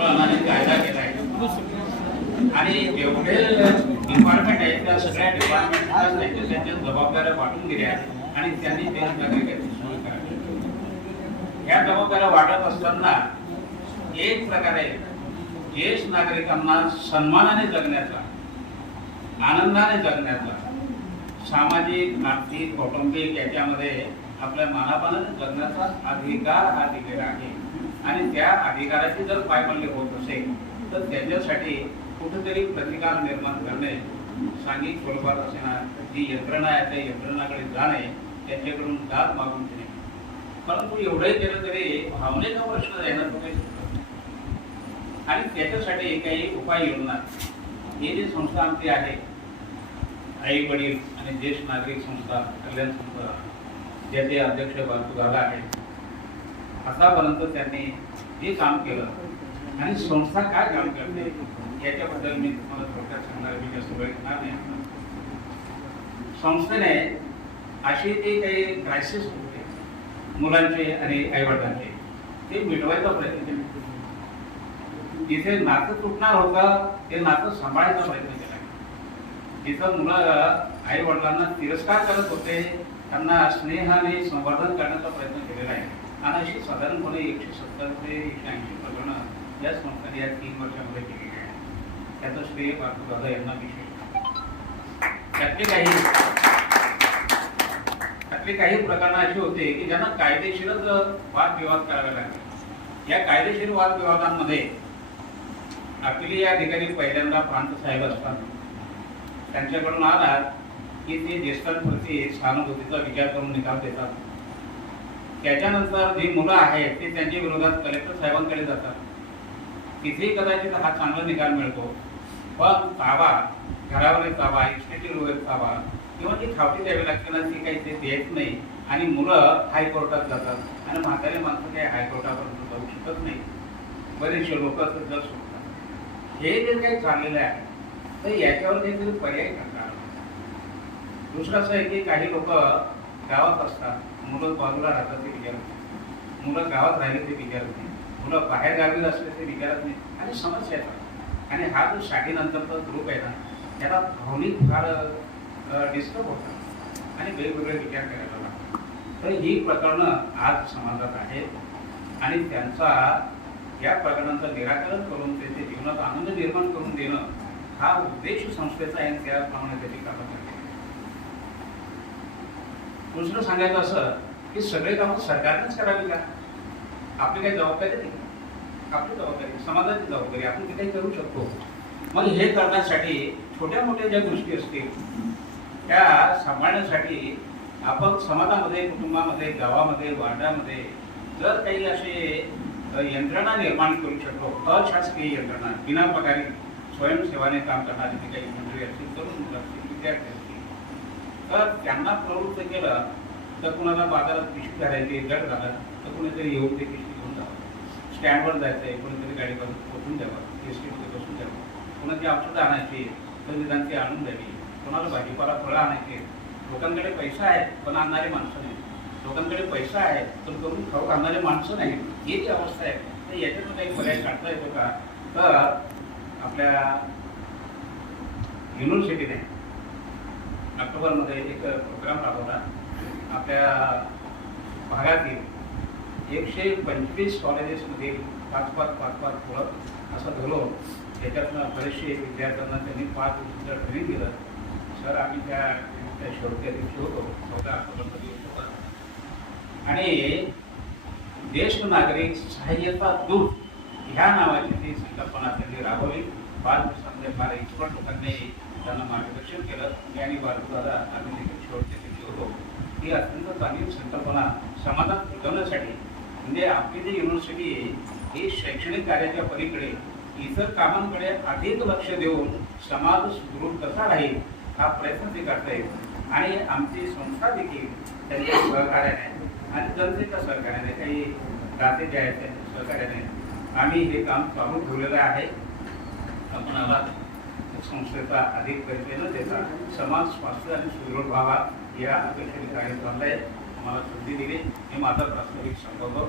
आणि कायदा केला आणि जेवढे डिपार्टमेंट आहेत त्या सगळ्या डिपार्टमेंटला त्यांच्या त्यांच्या जबाबदाऱ्या वाटून दिल्या आणि त्यांनी ते नागरिकांची सोय करावी. या जबाबदाऱ्या वाटत असताना एक प्रकारे ज्येष्ठ नागरिकांना सन्मानाने जगण्याचा आनंदाने जगण्याचा सामाजिक आर्थिक कौटुंबिक याच्यामध्ये आपल्या मानापानाने जगण्याचा अधिकार हा दिलेला आहे. आणि त्या अधिकाराची जर पायमल्ली होत असेल तर त्याच्यासाठी कुठेतरी प्रतिकार निर्माण करणे सांघिक स्वरूपात असणार जी यंत्रणा आहे त्या यंत्रणाकडे जाणे त्यांच्याकडून दाद मागून घेणे. परंतु एवढंही केलं तरी भावनेचा प्रश्न राहणार तुम्ही आणि त्याच्यासाठी काही उपाय योजना. हे जे संस्था आमची आहे आई वडील आणि ज्येष्ठ नागरिक संस्था कल्याण संस्था ज्याचे अध्यक्ष बापू दादा आहेत आतापर्यंत त्यांनी जे काम केलं आणि संस्था काय काम करते याच्याबद्दल मी तुम्हाला थोडक्यात सांगणार मी जास्त वेळ घेणार नाही. संस्थेने अशी ते काही क्रायसिस होते मुलांचे आणि आईवडिलांचे ते मिटवायचा प्रयत्न केला. जिथे नातं तुटणार होतं ते नातं सांभाळायचा प्रयत्न केला. जिथं मुलं आई वडिलांना तिरस्कार करत होते त्यांना स्नेहाने संवर्धन करण्याचा प्रयत्न केलेला आहे. आणि अशी साधारणपणे एकशे सत्तर ते एकशे ऐंशी प्रकरणं या संस्थेने या तीन वर्षामध्ये केलेली आहे त्याचं श्रेय बापू दादा यांना विशेष त्यातले काही त्यातले काही प्रकरणं अशी होते की ज्यांना कायदेशीरच वादविवाद करावे लागले. या कायदेशीर वादविवादांमध्ये आपले या ठिकाणी पहिल्यांदा प्रांत साहेब असतात. त्यांच्याकडून आलात की ते ज्येष्ठांप्रती सहानुभूतीचा विचार करून निकाल देतात. त्याच्यानंतर जी मुलं आहेत ते त्यांच्या विरोधात कलेक्टर साहेबांकडे जातात. तिथेही कदाचित हा चांगला निकाल मिळतो. पण ताबा घरावरील ताबा इस्टेटीवर चावा किंवा जी खावटी द्यावी लागते ना ती काही ते देत नाही. आणि मुलं हायकोर्टात जातात. आणि म्हातारे माणसं काही हायकोर्टापर्यंत जाऊ शकत नाही. बरेचसे लोक असं सोडतात. हे जे काही चाललेलं आहे तर याच्यावर काहीतरी पर्याय करणार दुसरं असं आहे की काही लोक गावात असतात मुलं बाजूला राहतात ते विचारत नाही मुलं गावात राहिले ते विचारत नाही मुलं बाहेर गावी असले ते विचारत नाही आणि समस्या येतात आणि हा जो शाखेनंतरचा ग्रुप आहे ना त्याला भावनिक फार डिस्टर्ब होतात. आणि वेगवेगळे विचार करायला लागतात. तर ही प्रकरणं आज समाजात आहेत. आणि त्यांचा या प्रकरणांचं निराकरण करून त्याचे जीवनात आनंद निर्माण करून देणं हा उद्देश संस्थेचा आहे त्याप्रमाणे त्याची कामं करते दुसरं सांगायचं असं की सगळे कामं सरकारनेच करावी का? आपली काही जबाबदारी नाही. आपली जबाबदारी समाजाची जबाबदारी आपण ते काही करू शकतो. मग हे करण्यासाठी छोट्या मोठ्या ज्या गोष्टी असतील त्या सांभाळण्यासाठी आपण समाजामध्ये कुटुंबामध्ये गावामध्ये वार्डामध्ये जर काही असे यंत्रणा निर्माण करू शकलो अशासकीय यंत्रणा बिना पगारी स्वयंसेवाने काम करणारी जी काही मंडळी असतील तरुण मुलं असतील विद्यार्थी असतील तर त्यांना प्रवृत्त केलं तर कुणाला बाजारात पिशवी घालायची गट झालं तर कुणीतरी येऊन ते पिशवी घेऊन जावं. स्टँडवर जायचं आहे कोणीतरी गाडीवर पोचून द्यावं एस टीमध्ये बसून द्यावं. कोणाची औषधं आणायची तर निदान ती आणून द्यावी कोणाला भाजीपाला फळं आणायचे. लोकांकडे पैसा आहे पण आणणारे माणसं नाही. लोकांकडे पैसा आहे पण करून खाऊ आणणारे माणसं नाही. ही जी अवस्था आहे तर याच्यातून काही पर्याय काढता येतो का? तर आपल्या युनिव्हर्सिटीने ऑक्टोबरमध्ये एक प्रोग्राम राबवला. आपल्या भागातील एकशे पंचवीस कॉलेजेसमधील पाच पाच पाच पाच फळं असं धरून त्याच्यातनं बरेचसे विद्यार्थ्यांना त्यांनी पाच दिवसाचं ट्रेनिंग दिलं. सर आम्ही त्या त्या शेवटच्या दिवशी होतो चौदा ऑक्टोबरमध्ये दिवस होता आणि ज्येष्ठ नागरिक सहाय्यता दूत ह्या नावाची ती संकल्पना त्यांनी राबवली. पाच दिवसांमध्ये फार एक्सपर्ट लोकांनी त्यांना मार्गदर्शन केलं. मी आणि बालदादा आम्ही देखील शेवटचे दिवशी होतो. ही अत्यंत चांगली संकल्पना समाजात रुजवण्यासाठी म्हणजे आपली जी युनिव्हर्सिटी आहे ही शैक्षणिक कार्याच्या पलीकडे इतर कामांकडे अधिक लक्ष देऊन समाज सुदृढ कसा राहील हा प्रयत्न ते करतायत. आणि आमची संस्था देखील त्यांच्या सहकार्याने आणि जनतेच्या सहकार्याने काही दाते जे आहेत त्यांच्या सहकार्याने आम्ही हे काम चालू ठेवलेलं आहे. आपणाला संस्थेचा अधिक परिचय न देता समाज स्वास्थ्य आणि सुदृढ व्हावा या अपेक्षेने कार्य आम्हाला संधी दिली. हे माझा प्रास्ताविक संभव